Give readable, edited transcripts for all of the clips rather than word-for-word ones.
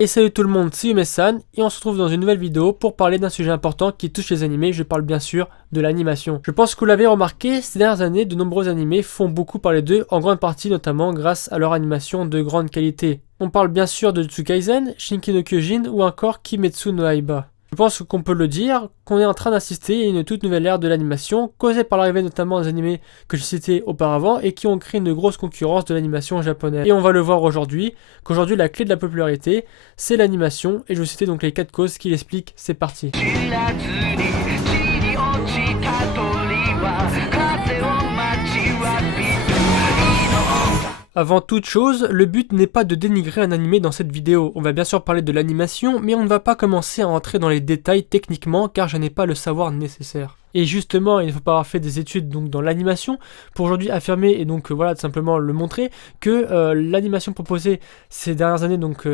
Et salut tout le monde, c'est Yumesan et on se retrouve dans une nouvelle vidéo pour parler d'un sujet important qui touche les animés. Je parle bien sûr de l'animation. Je pense que vous l'avez remarqué, ces dernières années, de nombreux animés font beaucoup parler d'eux, en grande partie notamment grâce à leur animation de grande qualité. On parle bien sûr de Jujutsu Kaisen, Shingeki no Kyojin ou encore Kimetsu no Yaiba. Je pense qu'on peut le dire, qu'on est en train d'assister à une toute nouvelle ère de l'animation, causée par l'arrivée notamment des animés que j'ai cités auparavant et qui ont créé une grosse concurrence de l'animation japonaise. Et on va le voir aujourd'hui, qu'aujourd'hui la clé de la popularité, c'est l'animation, et je vais citer donc les 4 causes qui l'expliquent, c'est parti. Avant toute chose, le but n'est pas de dénigrer un animé dans cette vidéo. On va bien sûr parler de l'animation, mais on ne va pas commencer à entrer dans les détails techniquement car je n'ai pas le savoir nécessaire. Et justement, il ne faut pas avoir fait des études donc dans l'animation pour aujourd'hui affirmer et donc voilà tout simplement le montrer que l'animation proposée ces dernières années donc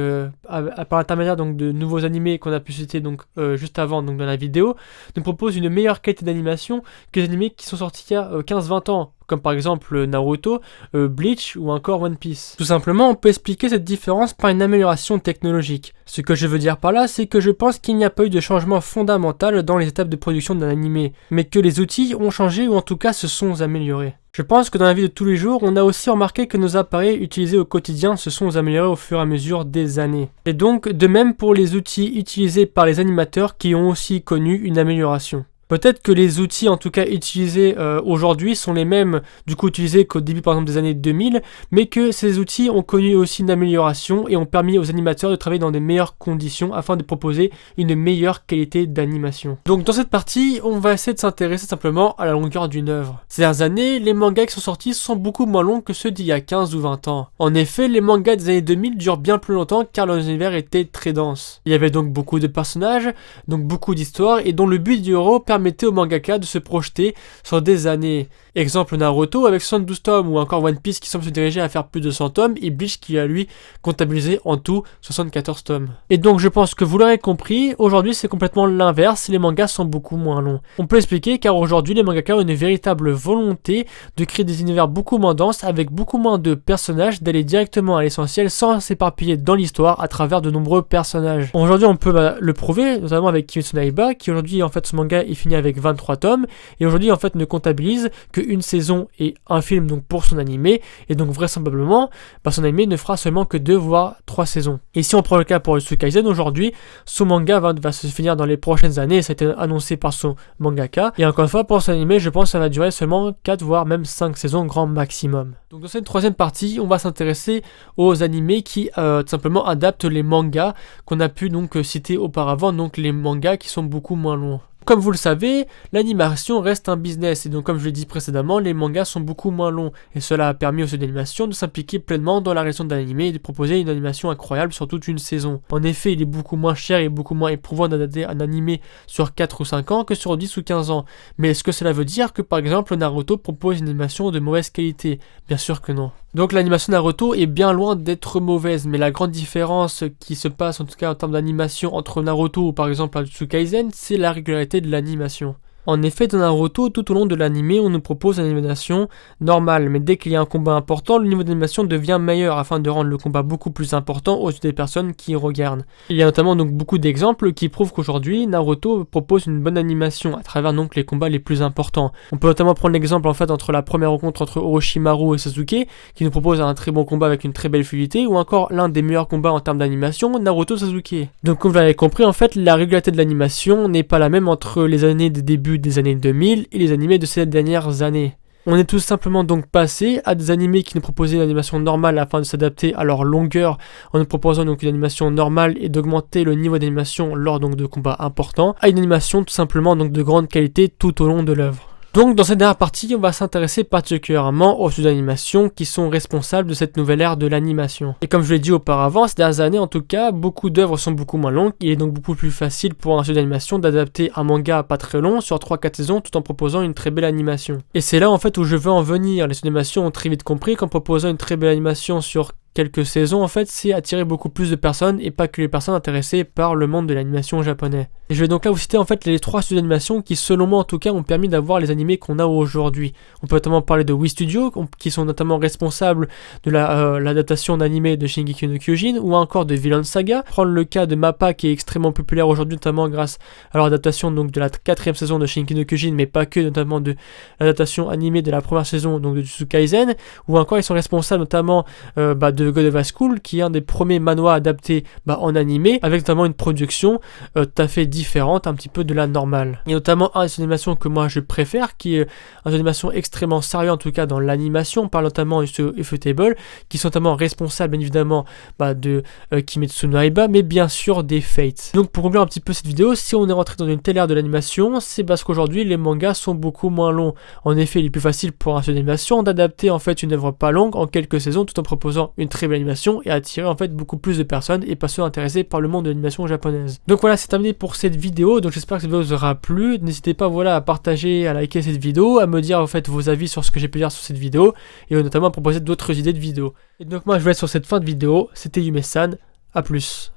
par l'intermédiaire donc de nouveaux animés qu'on a pu citer donc juste avant donc dans la vidéo nous propose une meilleure qualité d'animation que les animés qui sont sortis il y a 15-20 ans, comme par exemple Naruto, Bleach ou encore One Piece. Tout simplement, on peut expliquer cette différence par une amélioration technologique. Ce que je veux dire par là, c'est que je pense qu'il n'y a pas eu de changement fondamental dans les étapes de production d'un animé, mais que les outils ont changé ou en tout cas se sont améliorés. Je pense que dans la vie de tous les jours, on a aussi remarqué que nos appareils utilisés au quotidien se sont améliorés au fur et à mesure des années. Et donc, de même pour les outils utilisés par les animateurs qui ont aussi connu une amélioration. Peut-être que les outils en tout cas utilisés aujourd'hui sont les mêmes du coup utilisés qu'au début par exemple des années 2000, mais que ces outils ont connu aussi une amélioration et ont permis aux animateurs de travailler dans de meilleures conditions afin de proposer une meilleure qualité d'animation. Donc dans cette partie, on va essayer de s'intéresser simplement à la longueur d'une œuvre. Ces dernières années, les mangas qui sont sortis sont beaucoup moins longs que ceux d'il y a 15 ou 20 ans. En effet, les mangas des années 2000 durent bien plus longtemps car leur univers était très dense. Il y avait donc beaucoup de personnages, donc beaucoup d'histoires et dont le but du héros permettait au mangaka de se projeter sur des années. Exemple Naruto avec 72 tomes ou encore One Piece qui semble se diriger à faire plus de 100 tomes et Bleach qui a lui comptabilisé en tout 74 tomes. Et donc je pense que vous l'aurez compris, aujourd'hui c'est complètement l'inverse, les mangas sont beaucoup moins longs. On peut expliquer car aujourd'hui les mangaka ont une véritable volonté de créer des univers beaucoup moins denses avec beaucoup moins de personnages, d'aller directement à l'essentiel sans s'éparpiller dans l'histoire à travers de nombreux personnages. Aujourd'hui on peut le prouver, notamment avec Kimetsu no Yaiba qui aujourd'hui en fait ce manga est fini avec 23 tomes et aujourd'hui en fait ne comptabilise que une saison et un film donc pour son animé et donc vraisemblablement son animé ne fera seulement que 2 voire 3 saisons. Et si on prend le cas pour Jujutsu Kaisen aujourd'hui, son manga va se finir dans les prochaines années, ça a été annoncé par son mangaka et encore une fois pour son animé je pense que ça va durer seulement 4 voire même 5 saisons grand maximum. Donc dans cette troisième partie on va s'intéresser aux animés qui tout simplement adaptent les mangas qu'on a pu donc citer auparavant, donc les mangas qui sont beaucoup moins longs. Comme vous le savez, l'animation reste un business et donc comme je l'ai dit précédemment, les mangas sont beaucoup moins longs et cela a permis aux studios d'animation de s'impliquer pleinement dans la réalisation d'un animé et de proposer une animation incroyable sur toute une saison. En effet, il est beaucoup moins cher et beaucoup moins éprouvant d'adapter un animé sur 4 ou 5 ans que sur 10 ou 15 ans. Mais est-ce que cela veut dire que par exemple Naruto propose une animation de mauvaise qualité? Bien sûr que non. Donc l'animation Naruto est bien loin d'être mauvaise, mais la grande différence qui se passe en tout cas en termes d'animation entre Naruto ou par exemple Jujutsu Kaisen, c'est la régularité de l'animation. En effet, dans Naruto, tout au long de l'animé, on nous propose une animation normale, mais dès qu'il y a un combat important, le niveau d'animation devient meilleur afin de rendre le combat beaucoup plus important aux yeux des personnes qui regardent. Il y a notamment donc beaucoup d'exemples qui prouvent qu'aujourd'hui, Naruto propose une bonne animation à travers donc les combats les plus importants. On peut notamment prendre l'exemple en fait entre la première rencontre entre Orochimaru et Sasuke, qui nous propose un très bon combat avec une très belle fluidité, ou encore l'un des meilleurs combats en termes d'animation, Naruto-Sasuke. Donc comme vous l'avez compris, en fait, la régularité de l'animation n'est pas la même entre les années des débuts des années 2000 et les animés de ces dernières années. On est tout simplement donc passé à des animés qui nous proposaient une animation normale afin de s'adapter à leur longueur en nous proposant donc une animation normale et d'augmenter le niveau d'animation lors donc de combats importants à une animation tout simplement donc de grande qualité tout au long de l'œuvre. Donc dans cette dernière partie, on va s'intéresser particulièrement aux studios d'animation qui sont responsables de cette nouvelle ère de l'animation. Et comme je l'ai dit auparavant, ces dernières années en tout cas, beaucoup d'œuvres sont beaucoup moins longues. Il est donc beaucoup plus facile pour un studio d'animation d'adapter un manga pas très long sur 3-4 saisons tout en proposant une très belle animation. Et c'est là en fait où je veux en venir. Les studios d'animation ont très vite compris qu'en proposant une très belle animation sur quelques saisons en fait, c'est attirer beaucoup plus de personnes et pas que les personnes intéressées par le monde de l'animation japonais. Et je vais donc là vous citer en fait les 3 studios d'animation qui selon moi en tout cas ont permis d'avoir les animés qu'on a aujourd'hui. On peut notamment parler de Wii Studio qui sont notamment responsables de l'adaptation d'animé de Shingeki no Kyojin ou encore de Vinland Saga. Prendre le cas de MAPPA qui est extrêmement populaire aujourd'hui notamment grâce à leur adaptation donc de la 4e saison de Shingeki no Kyojin, mais pas que, notamment de l'adaptation animée de la première saison donc de Jujutsu Kaisen, ou encore ils sont responsables notamment de God of High School qui est un des premiers manhwas adaptés en animé avec notamment une production tout à fait différente un petit peu de la normale. Et notamment un des animations que moi je préfère qui est un animation extrêmement sérieux en tout cas dans l'animation. On parle notamment de Ufotable qui sont notamment responsables bien évidemment de Kimetsu no Yaiba, mais bien sûr des Fates. Donc pour conclure un petit peu cette vidéo, si on est rentré dans une telle ère de l'animation, c'est parce qu'aujourd'hui les mangas sont beaucoup moins longs. En effet, il est plus facile pour un studio d'animation d'adapter en fait une œuvre pas longue en quelques saisons tout en proposant une très belle animation et attirer en fait beaucoup plus de personnes et pas ceux intéressés par le monde de l'animation japonaise. Donc voilà, c'est terminé pour cette vidéo. Donc j'espère que cette vidéo vous aura plu. N'hésitez pas à partager, à liker cette vidéo, à me dire en fait vos avis sur ce que j'ai pu dire sur cette vidéo et notamment à proposer d'autres idées de vidéos. Et donc moi je vous laisse sur cette fin de vidéo. C'était Yume-san. A plus.